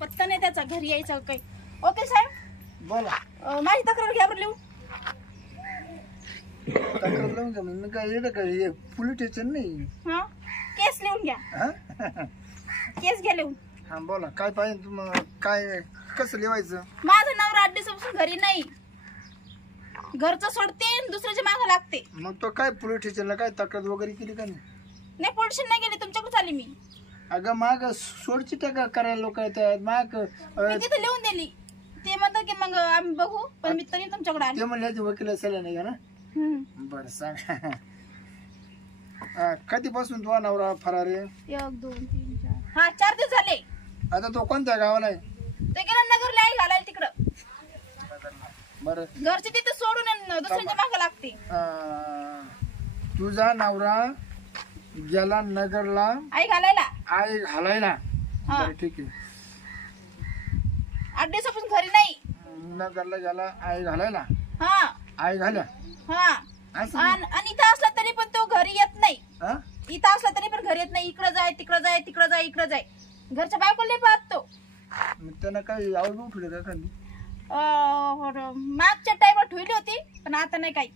पत्ता नाही त्याचा, घरी यायचा काही. ओके साहेब बोला. माझी तक्रार घ्या बरं लिहू. तक्रार लावून घ्या. मी काय येतं का हे पोलीस स्टेशन नाही. हा केस लिहून घ्या. केस घ्या लिहून. हा बोला काय पाहिजे तुम्हाला, काय कसं लिहायचं? माझा नवरा 8 दिवसापासून घरी नाही, घरचं सोडते दुसऱ्याच्या मागे लागते. मग तो काय पोलीस स्टेशनला काय तक्रार वगैरे केली का नाही? नाही पोलीस स्टेशन नाही गेली, तुमच्याकडे आली मी. अगं माग सोडची टाका करायला लोक येतात माग. मी तिथे लिहून दिली. ते म्हणतात की मग आम्ही बघू, पण मी तरी तुमच्याकडे आली. ते म्हणले वकील असायला नाही का ना? बरं सांग. कधीपासून तुझा नवरा फरार आहे? 1 2 3 4 हा 4 दिवस झाले. आता तो कोणत्या गावाला आहे? ते गेला नगरला, आई घालायला तिकडं. बरं घरचे तिथे सोडून आणि दुसऱ्याच्या मागे लागते. तुझा नवरा गेला नगरला आई घालायला. आई घालायला. हा. बरं ठीक आहे. 8 दिवसापासून घरी नाही. नगरला गेला आई घालायला. हा आई घाल्या हा. असं आणि इथं असला तरी पण तो घरी येत नाही. हा? इथं असला तरी पण घरी येत नाही. इकडे जाय तिकडे जाय तिकडे जाय इकडे जाय. घरच्या बायकोला नाही पाहत तो. मग त्यांना काही आवड उठले का खाली? मागच्या टाइमला ठेवली होती, पण आता नाही काही.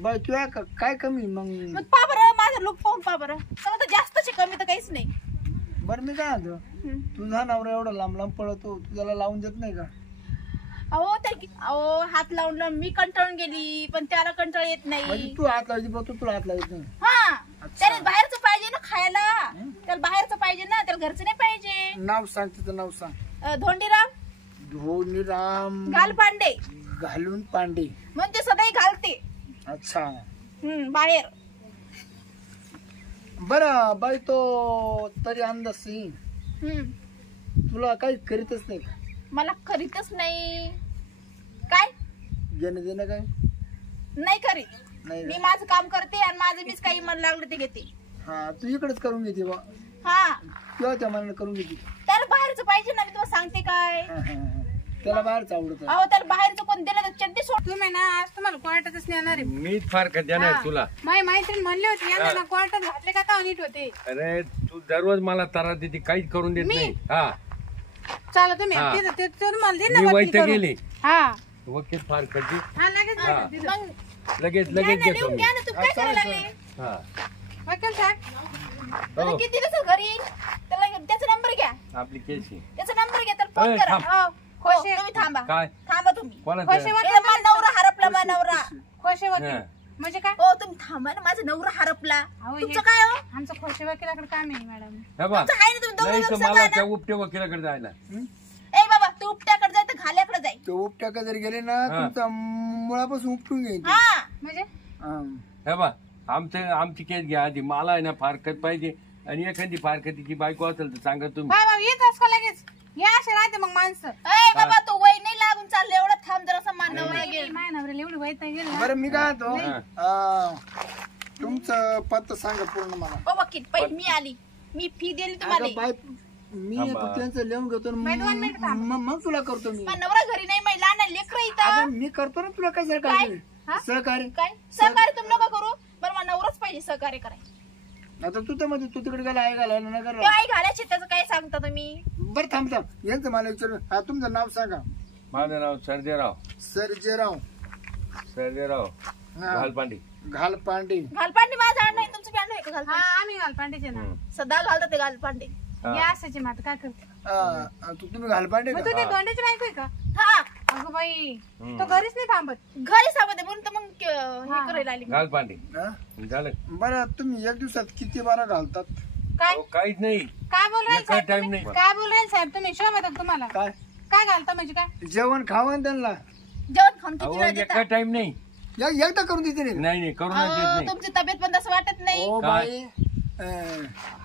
बाय तुला काय कमी मग? मग पा बरं माझं लुक पाहून पा बरं. समजा जास्तच कमी तर काहीच नाही. बरं मी काय म्हणतो, तुझा नवरा एवढा लांब लांब पळतो, तुझ्याला लावून देत नाही का? अहो हात लावून लावून मी कंटाळून गेली, पण त्याला कंटाळ येत म्हणजे नाही. तू हात लावायची बघ, तुला हात लावायचं नाही. हा त्याला बाहेरचं पाहिजे ना खायला. त्याला बाहेरचं पाहिजे ना, त्याला घरचं नाही पाहिजे. नाव सांग, तिचं नाव सांग. धोंडीराम धोनीराम घालपांडे. घालून पांडे. मग ते सदाही घालते. अच्छा बाहेर. बरं बाई तो तरी अंदाज तुला काही करीतच नाही का? मला करीतच नाही. काय घेणं देणं काय नाही करीत. नाही मी माझं काम करते आणि माझं मीच काही मन लागलं ते घेते. हा तू इकडेच करून घेते बा. हा किंवा त्या मनाने करून घेते. त्याला बाहेरचं पाहिजे ना, मी तुम्हाला सांगते काय. त्याला बाहेरच आवडत. अहो त्याला बाहेरचं कोण दिलं तर चड्डी सोड. तुम्ही ना आज तुम्हाला कोर्टातच नेणार आहे. मीच फार देणार तुला. माझी मैत्रीण म्हणले होते यांना ना कोर्टात घातले का नीट होते. अरे तू दररोज मला त्रास देते, काहीच करून देत नाही. हा चला तुम्ही ते तुम्हाला दे ना मी वकील वैत करून. गेली. हा वकील फार करते. हा लगेच हा. तिथं. मग लगेच घ्या लगेच ना, घेतो लिहून मी. घ्या ना. तू काय करायला लागले? हा वकील साहेब आता किती दिवस घरी येईल? त्याला त्याचा नंबर घ्या. आपली केस आहे. त्याचा नंबर घ्या, त्याला फोन ए, करा. थांब. हो, तुम्ही थांबा. काय थांबा तुम्ही. कोणाचं? खोशे वकील ए, माझा नवरा हरपला. माझा नवरा. खोशे वकील हा. म्हणजे काय? हो तुम्ही थांबा ना. माझा नवरा हरपला. अहो, हे- तुमचं काय हो? आमचं खोशे वकिलाकडे काम आहे मॅडम. हे बा तुमचं आहे ना, तुम्ही दोघं नाही तर जण मला सांगा त्या ना. उपटे वकिलाकडे जायला. ए बाबा तू उपट्याकडे जाय तर घाल्याकडे जाय. तो उपट्याका जर गेले ना हा. तुमचा मुळापासून उपटून घ्यायचं. हा म्हणजे हे बा आमची केस घ्या आधी. मला आहे ना फारकत पाहिजे, आणि एखादी फारकतीची बायको असेल तर सांगा तुम्ही. बाय बाबा येतच का लगेच? या असे राहते मग माणसं. ए बाबा तू वय नाही लागून चाललं एवढं. थांब जरा मानव गेल. माझ्या नवऱ्याला एवढी वैत गेली ना. बरं मी काय म्हणतो, हा. तुमचं पत्ता सांगा पूर्ण मला. ओ वकील पहिले मी आली. मी फी दिली अगं तुम्हाला. बाय मी थांबा. त्यांचं लिहून घेतो बाई, 2 मिनिटं थांब. मग तुला करतो मी. माझा नवरा घरी नाही. माझी लहान लेकर इथं. अगं मी करतो ना तुला काय सहकार्य. सहकार्य काय सहकार्य तुम्ही नका करू. बरं मला नवराच पाहिजे सहकार्य करायचं. आता तू तर मध्ये तू तिकडे गेला आहे घालायला नगर. ते आई घालायची त्याचं काय सांगता तुम्ही. बरं थांब थांब यांचं मला विचार. हा तुमचं नाव सांगा. माझं नाव सर्जेराव. सर्जेराव हा. घालपांडी. घालपांडे. घालपांडे माझं आड नाही. तुमचं बँड आहे का हा घालपांडे? आम्ही घालपांड्याचे ना. सदा घालतात ते घालपांडे. या असायचे मात काय करते. तुम्ही घालपांडे मग का? तू ते दोंड्याची बायको आहे का? हा अगं बाई तो घरीच नाही थांबत. घरी साबत म्हणून तर मग हे करायला आली. घालपांडी हा? झालं. बरं तुम्ही एक दिवसात किती बारा घालतात? काय अहो, काहीच नाही. काय बोल राहिले एका साहेब टाइम तुम्ही? नाही. काय बोल राहिले साहेब तुम्ही? शोभ येतात तुम्हाला? काय काय घालता म्हणजे काय? जेवण खावं त्यांना जेवण खाऊन किती अहो वेळ एका देता? टाइम नाही. एकदा करून देते नाही. नाही करूनच देत नाही. तुमची तब्येत पण तसं वाटत नाही. ओ काय? बाई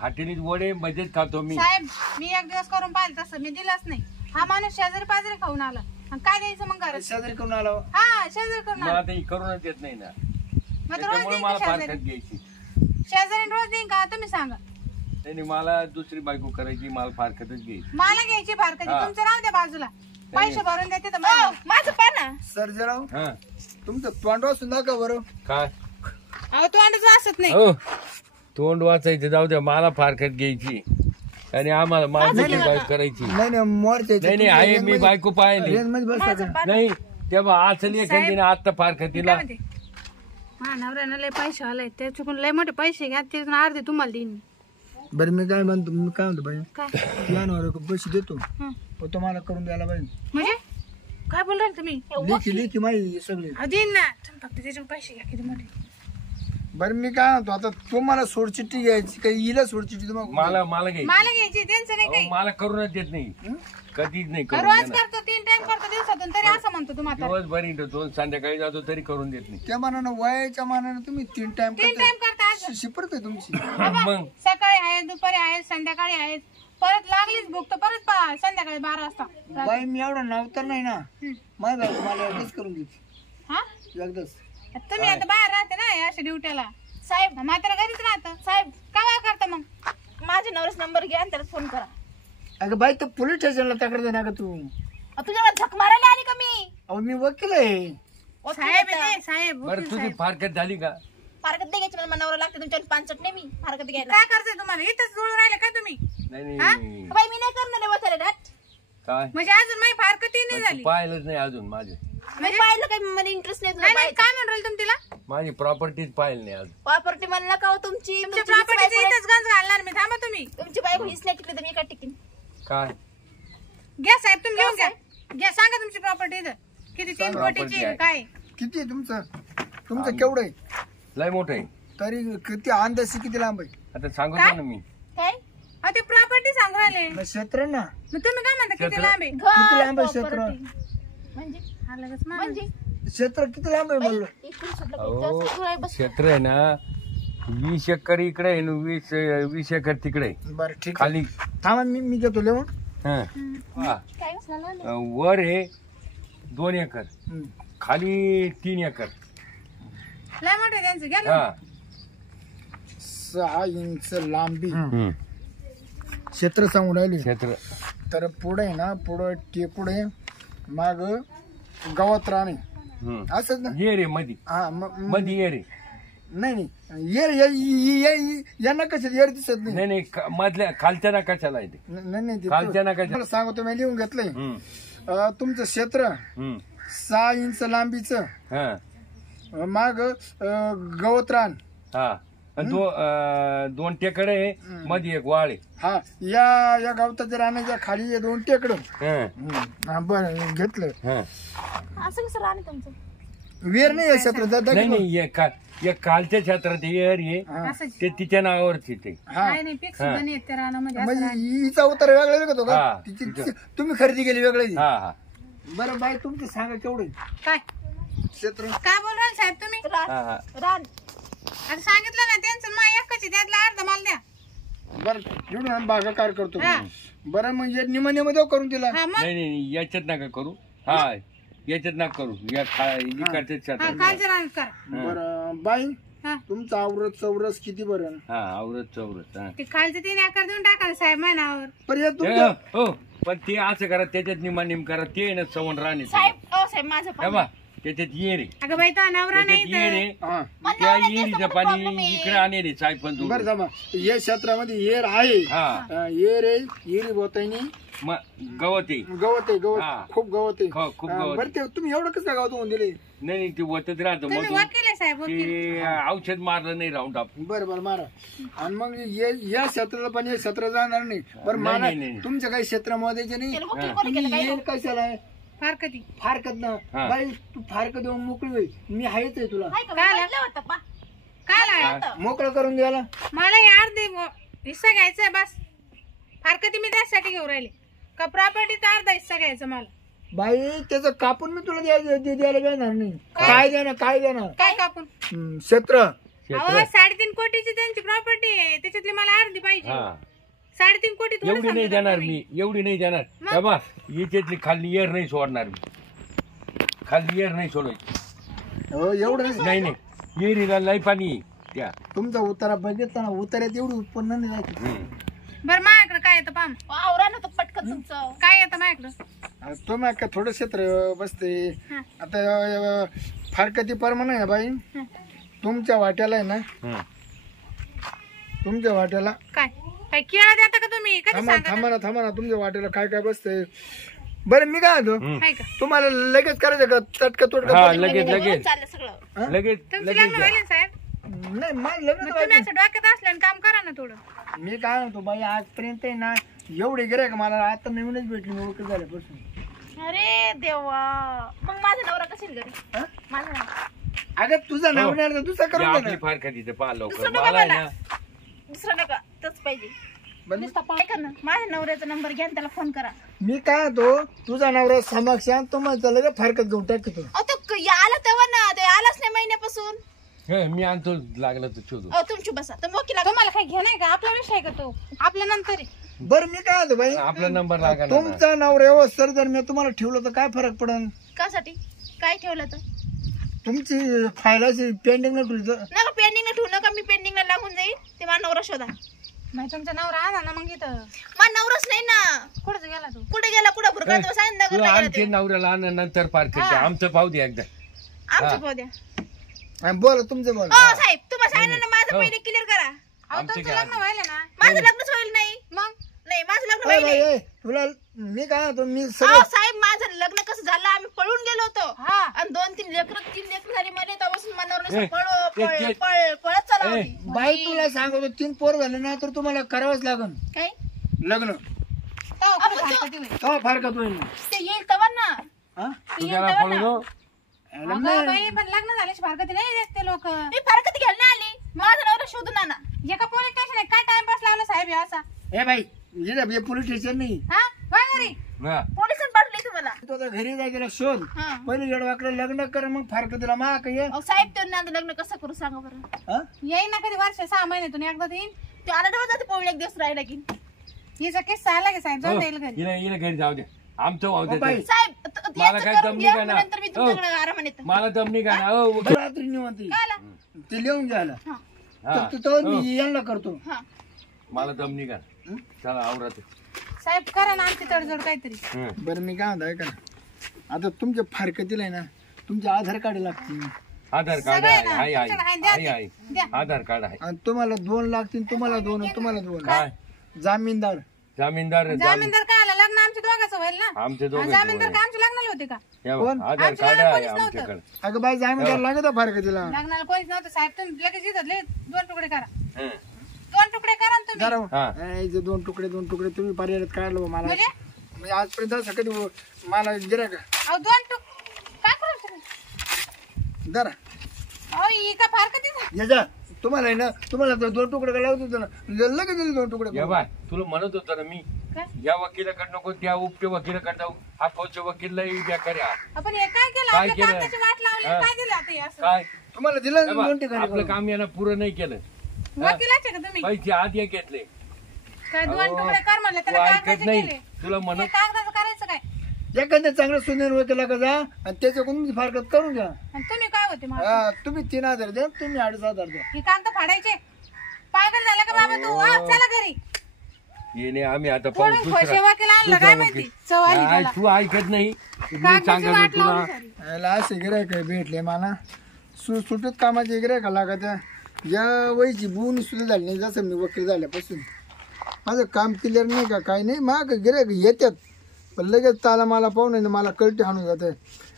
हाटेलीत वडे मजेत खातो मी. साहेब मी एक दिवस करून पाहिलं तसं मी दिलाच नाही. हा माणूस शेजारी पाजारी खाऊन आला आणि काय द्यायचं मग घरात? शेजारी करून आला. हा शेजारी करून मग आला. आता ही करूनच देत नाही ना. मग रोज त्याच्यामुळे देईन मला का फारकत शेजारी? घ्यायची. शेजारी रोज देईन का तुम्ही सांगा. नाही मला दुसरी बायको करायची, मला फारकतच घ्यायची. मला घ्यायची फार कधी. हा. तुमचं राहू द्या बाजूला. पैसे भरून देते तर हो, मला. माझं पाना. सर्जेराव हा तुमचं तोंड वाचून दाखवा बरं. काय अहो तोंडच असत नाही. हो तोंड वाचायचं जाऊ द्या, मला फारकत घ्यायची. आणि आम्हाला माणसाची बाईक करायची. नाही नाही मोरचे नाही नाही आहे, मी बायको पाहिली. रेंज मध्ये बसला का? नाही तेव्हा असं एखादी आता फारकतीला माझ्या नवऱ्यानं लय पैसे आले ते चुकून लय मोठे पैसे घ्या ते अर्धे तुम्हाला देईन. बरं मी काय म्हणतो बाई काय पियानोवर पैसे देतो पण तुम्हाला करून द्यायला पाहिजे. म्हणजे काय बोलणार तुम्ही? लेखी माहिती सगळी. देईन ना तुम्ही फक्त त्याचे पैसे घ्या किती मोठे. बरं मी काय म्हणतो आता तुम्हाला सोडचिट्टी घ्यायची काही हिला सोडचिट्टी तुम्हाला मला घ्यायची. मला घ्यायची त्यांचं नाही काही. मला करूनच देत नाही, कधीच नाही करून रोज देणार. करतो 3 टाइम करतो दिवसातून तरी असं म्हणतो तुम्हाला. दिवसभर इंटतो संध्याकाळी जातो तरी करून देत नाही. त्या मानानं वयाच्या मानानं तुम्ही 3 टाइम 3 टाइम करता असं. शिपरत आहे तुमची. मग सकाळी आहे दुपारी आहे संध्याकाळी आहे परत लागलीच भूक तर परत संध्याकाळी 12 वाजता. बाई मी एवढा नाव तर नाही ना माझ्या बायको मला एकच करून देते हा एकदाच. तुम्ही आता बाहेर राहते ना या अशा ड्युट्याला. साहेब मात्र घरीच राहतं. साहेब काय करता मग? माझ्या नवऱ्याचा नंबर घ्या आणि त्याला फोन करा. अगं बाई तर पोलीस स्टेशनला तक्रार दे ना का तू. तुझ्याला झक मारायला आली का मी? अहो मी वकील आहे. साहेब आहे ते, साहेब बरं तुझी फारकत झाली का? फारकत दे घ्यायची मला नवरा लागते तुमच्या 5 नाही मी फारकत घ्यायला. काय करते तुम्हाला इथंच जुळून राहिले का तुम्ही? नाही बाई मी नाही करणार आहे वचारे घाट. काय म्हणजे अजून माझी फारकती नाही झाली. पाहिलंच नाही अजून माझे. मी पाहिलं काही मला इंटरेस्ट नाही तुला नाही पाहायचं. काय म्हणून तुम्ही तिला? माझी प्रॉपर्टीच पाहिलं नाही अजून. प्रॉपर्टी मला नका हो तुमची. तुमच्या तुमची प्रॉपर्टीची बायको- इथंच गंज घालणार मी. थांबा तुम्ही. तुमची बायको हीच नाही टिकली तर मी काय टिकीन? काय घ्या साहेब तुम्ही घेऊन घ्या. घ्या सांगा तुमची प्रॉपर्टी इथं किती 3 कोटीची आहे काय? किती आहे तुमचं केवढं आहे लय मोठं आहे. तरी किती अंदाजे किती लांब आहे. आता सांगतो ना मी. काय ते प्रॉपर्टी सांगू राहिले. मग क्षेत्र ना मग तुम्ही काय म्हणता किती लांब आहे? किती लांब आहे क्षेत्र. म्हणजे आलं कसं म्हणजे क्षेत्र किती लांब आहे म्हणलं. इकडून सुटलं की अहो जास्त दूर आहे बस. क्षेत्र आहे ना 20 एकर इकडे आहे ना 20 एकर तिकडे आहे. बरं ठीक आहे खाली थांबा मी घेतो लिहून. हा. काय झालं? वर आहे 2 एकर, हम्म. खाली 3 एकर. लय मोठे त्यांचं घ्या ना. हा 6 इंच लांबी हम्म. क्षेत्र सांगून राहिले. क्षेत्र तर पुढे ना पुढे माग गवत राणे हम्म. असंच ना. ये रे मधी हा मधी ये रे. नाही यांना कशात येर दिसत नाही. नाही नाही मधल्या खालच्या ना कशाला आहे ते. नाही ते खालच्या नाकाच्या. मला सांगतो मी लिहून घेतलंय. हम्म. तुमचं क्षेत्र हम्म. 6 इंच लांबीचं हा माग गवत रान. हा 2 टेकडे आहे, मध्ये एक वाळ आहे. हा या गवताच्या रानाच्या खाली 2 टेकडं. हा. बरं घेतलं. हा. असं कसं राहणे तुमचं? वेर नाही आहे क्षेत्र. नाही नाही एक खालच्या क्षेत्रात येर आहे असंच. ते तिच्या नावावरची ते. हा नाही नाही पिक सुद्धा नाही येत त्या रानामध्ये असं म्हणजे रान. हिचा उतार वेगळा निघतो का. हा. तुम्ही खरेदी केली वेगळी. हा हा बरं बाई तुमचं सांगा केवढं काय क्षेत्र. काय बोल राहिले साहेब तुम्ही? रान हा हा. रान आता सांगितलं ना त्यांचं मा एकच आहे, त्यातला अर्ध मला द्या. बरं एवढं भागाकार करतो. हा. बरं म्हणजे निममध्ये करून दिला. हा मग नाही नाही याच्यात नका करू. हा याच्यात नका करू. या इकडच्या हा क्षेत्रात. खालच्या रानात करा. बरं बाई हा तुमचा आवरत चौरस किती बरं. हा आवरत चौरत. हा ते खालचे 3 एकर देऊन टाका साहेब महिनावर. पण हे ए, तुमचं हो पण ते असं करा त्याच्यात निम करा ते आहे ना सवण राणे साहेब ओ साहेब माझं हे बा त्याच्यात ये रे. अगं बाई तो नवरा त्याच्यात नाही ये तर. रे. हा त्या येरीचं पाणी इकडे आणे रे साहेब पण तू. बरं जमा या क्षेत्रामध्ये येर आहे. हा येर आहे येरी बोतायनी गवत आहे. गवत आहे हा. गवत खूप गवत आहे. हो, खूप हा, गवत बरं ते तुम्ही एवढं कसं गावात होऊन दिले. नाही नाही ते वतच राहतं तुम्ही मधून. वकील आहे साहेब वकील. ते औषध मारलं नाही राऊंड अप. बरं मारा. आणि मग या क्षेत्राला पण हे क्षेत्र जाणार नाही. बरं नाही, मारा नाही. तुमच्या काही क्षेत्रामध्ये जे नाही त्याला वकील कोणी केलं काय? येईल कशाला आहे फार कधी फारकत ना. हा. बाई तू फारकत देऊन मोकळी होईल. मी आहेच आहे तुला काय का काय पाहिलं होतं पा? काय लावा? मोकळं करून द्यायला. मला हे अर्धे हिस्सा घ्यायचा बस. फार कधी मी त्यासाठी घेऊन राहिले का प्रॉपर्टीचा अर्धा हिस्सा घ्यायचा मला. बाई त्याचं कापून मी तुला द्यायला देणार नाही. काय देणार काय कापून? क्षेत्र. अहो 3.5 कोटीची त्यांची प्रॉपर्टी आहे त्याच्यातली मला अर्धी पाहिजे. हा 3.5 कोटी थोडी एवढी नाही सांगता देणार तुम्ही. मी. एवढी नाही देणार. हे बा याच्यातली खाली येर नाही सोडणार मी. खाली येर नाही सोडायची. हो एवढं नाही. नाही नाही येरीला लय पाणी आहे त्या. तुमचा उतारा बघितला ना उतार्यात एवढं उत्पन्न नाही जायचं. हम्म. बरं माझ्याकडे काय येतं पाम? आवरा ना तो पटकन तुमचं. काय येतं माझ्याकडं? तो मग का थोडं क्षेत्र बसते. हा. आता फारकती परमान आहे बाई. तुमच्या वाट्याला आहे ना हम्म. तुमच्या वाट्याला काय काय केळं देता का तुम्ही कधी थांबा सांगा थांबा ना थांबा ना तुमच्या वाटेला काय काय बसतंय. बरं मी काय म्हणतो काय का तुम्हाला लगेच करायचं का तटका तोडका हा लगेच लगेच चाललं सगळं. लगेच तुमचं लगेच लग्न द्या. व्हायला साहेब नाही माझं लग्न मग तर तुम्ही असं डोक्यात असलं काम करा ना थोडं व्हायचं. मी काय म्हणतो बाई आजपर्यंत आहे ना एवढे गिऱ्हाईक का मला आता नवीनच भेटली ओळख झाल्यापासून. अरे देवा, मग माझा नवरा कसेल घरी? हा? माझा नवरा अगं तुझा नाव नाही आलं तर दुसरा द्या करून दे आपली ना. फारकती पहा लवकर दुसरं नका मला आहे मला. ना दुसरं नका, तच पाहिजे. बरं, नुसता काय करणार? माझ्या नवऱ्याचा नंबर घ्या आणि त्याला फोन करा. मी काय म्हणतो तुझा नवरा समक्ष आणि तो माझा लगेच फारकत घेऊन टाकतो. अहो तो आला तेव्हा ना, ते आलाच नाही महिन्यापासून. हे, मी आणतो लागलं तर शोधू अहो तुमची बसा, तर वकिला तुम्हाला काय घे नाही का आपला विषय का तो आपल्या नंतर आहे. बरं मी काय म्हणतो बाई आपला नंबर लागा ना तुमचा नवरा एवढं सर जर मी तुम्हाला ठेवलं तर काय फरक पडन. कासाठी काय ठेवलं तर तुमची फायलाची पेंडिंग न ठेवली तर नका पेंडिंगला ठेवू नका. मी पेंडिंगला लागून जाईल. ते माझा नवरा शोधा. नाही तुमचा नवरा आणा ना मग इथं माझा नवराच नाही ना. कुठं गेला तू कुठे गेला? कुठं बुरकात सांग तू नगर आणखी नवऱ्याला आण नंतर फारकत आमचं पाहू दे एकदा आमचं पाहू द्या. आणि बोला तुमचं बोला. हो साहेब, तुम्हाला सांगितलं ना, माझं पहिले क्लिअर करा. अहो आमचे तुमचं काय लग्न व्हायला ना माझं लग्नच होईल नाही. मग नाही माझं लग्न ए होईल बाई, नाही. ए, तुला मी काय म्हणतो मी अहो सगळं साहेब, माझं लग्न कसं झालं, आम्ही पळून गेलो होतो. हा आणि 2-3 लेकरं झाली मला, तेव्हापासून मनावर ए, पळत चालू ए. होती. बाई तुला सांगतो 3 पोर झाले ना तर तुम्हाला करावंच लागन काय लग्न. तेव्हा कुठं फारकती होईल. तेव्हा फारकत होईल. ते येईल तेव्हा ना. हा? ते तू येईल त्याला तेव्हा पळू ना. नको. अगं बाई पण लग्न झाल्याशी फारकती नाही देत ते लोक मी फारकत घ्यायला नाही आली. माझा नवरा शोधून आणा. एका पोलीस स्टेशन आहे काय टाइमपास लावला साहेब हे असा ए बाई हे पोलीस स्टेशन नाही. हा वळ घरी हा. पोलिसांनी पाठवले तुम्हाला. तो आता घरी जाय गेला शोध हा. पहिले येडवाकडे लग्न कर मग फारकतीला मा काय अहो साहेब, त्यांना आता लग्न कसं करू सांगा बरं. येईन ना कधी वर्ष 6 महिन्यातून एकदा येईन ते आला तेव्हा जाते पळून एक दिवस राहिला की. हिचा किस्सा आला की साहेब हो, जाऊन येईल घरी हिला घरी जाऊ दे आमचं वाहू दे बाई. ते. साहेब मला याचं काय करून दम घ्या, निघा ना. नंतर मी तुमच्याकडे आरामाने येतो. मला दम निघा ना हो. रात्री निवांती काय आला? ते लिहून घ्यायला हा हा. तर तो मी यांना करतो. हा. मला दम निघा चला आवरात साहेब करा ना आमची तडजोड काहीतरी बरं मी काय म्हणतो ऐका ना आता तुमच्या फारकतीला आहे ना तुमचे आधार कार्ड लागतील आधार कार्ड सगळं आहे आहे ना, आहे तुमच्याकडे आहे, द्या आहे ते. आहे द्या. आधार कार्ड आहे आणि तुम्हाला 2 लागतील तुम्हाला 2 तुम्हाला 2 काय जामीनदार जामीनदार जामीनदार काय आला लग्न आमच्या दोघांचं होईल ना आमचे आणि दोघे जामीनदार काय आमच्या लग्नाला होते का कोण? आधार आमच्या कार्ड लग्नाला आहे कोणीच नव्हतं. आमच्याकडे अगं बाई जामीनदार लागत आहे फारकतीला. लग्नाला कोणीच नव्हतं साहेब तुम्ही लगेच इथं लगे 2 तुकडे करा हं. 2 तुकडे करा ना तुम्ही जरा हा. ए, जे 2 तुकडे तुम्ही पर्यायात काढलं बा मला म्हणजे म्हणजे आजपर्यंत असं कधी मला गिरा का अहो 2 काय करू तुम्ही जरा अहो ही का फारकती याचा तुम्हाला आहे ना तुम्हाला 2 तुकडे लागत होतं ना लगेच दिले 2 तुकडे या बाय तुला म्हणत होतं ना मी काय या वकिलाकडे नको त्या उपटे वकिलाकडे जाऊ हा फौजच्या वकीललाही बेकार आहे. आपण हे काय केलं काय आपल्या केलं? कागदाची वाट लावली हा. काय दिलं आता हे असं काय तुम्हाला दिलं हे ना बा, 2 ठिकाणी आपलं काम यानं पुरं नाही केलं वकिलाचे का तुम्ही पैसे आधी घेतले काय 2 अहो, तुकडे कर म्हणलं तू त्याला ऐकत कागदाचे नाही केले तुला हे म्हणत कागदाचं करायचं काय एखाद्या चांगलं सुंदर वकिला का जा आणि त्याच्याकडून तुमची फारकत करून घ्या. आणि तुम्ही काय होते मग हा तुम्ही 3000 द्या तुम्ही 2500 द्या. हे कागद फाडायचे पागल झाला का बाबा तू वा चला घरी येणे आम्ही आता पाहू कोण पैसे वकील आणला काय माहिती चव आली काय त्याला. तू ऐकत नाही मी कागदाची सांगत वाट तुला लावली सारी. याला असे गिरायक भेटले मला सुटत कामाचे गिरायका लागत या वयची बुवणी सुद्धा झाली नाही जसं मी वकील झाल्यापासून माझं काम क्लिअर नाही का काही नाही माग गिरायक येतात पण लगेच ताला मला पाहून आहे ना मला कलटी हाणून जाते.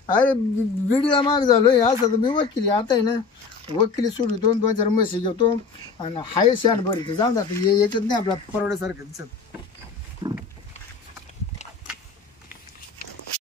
अरे बिडीला माग झालोय असं तर मी वकील आहे. आता आहे ना वकिली सोडतो 2-4 म्हशी घेतो आणि हाय शान भरतो जाऊन जातो याच्यात नाही आपला परवड्यासारखं दिसत.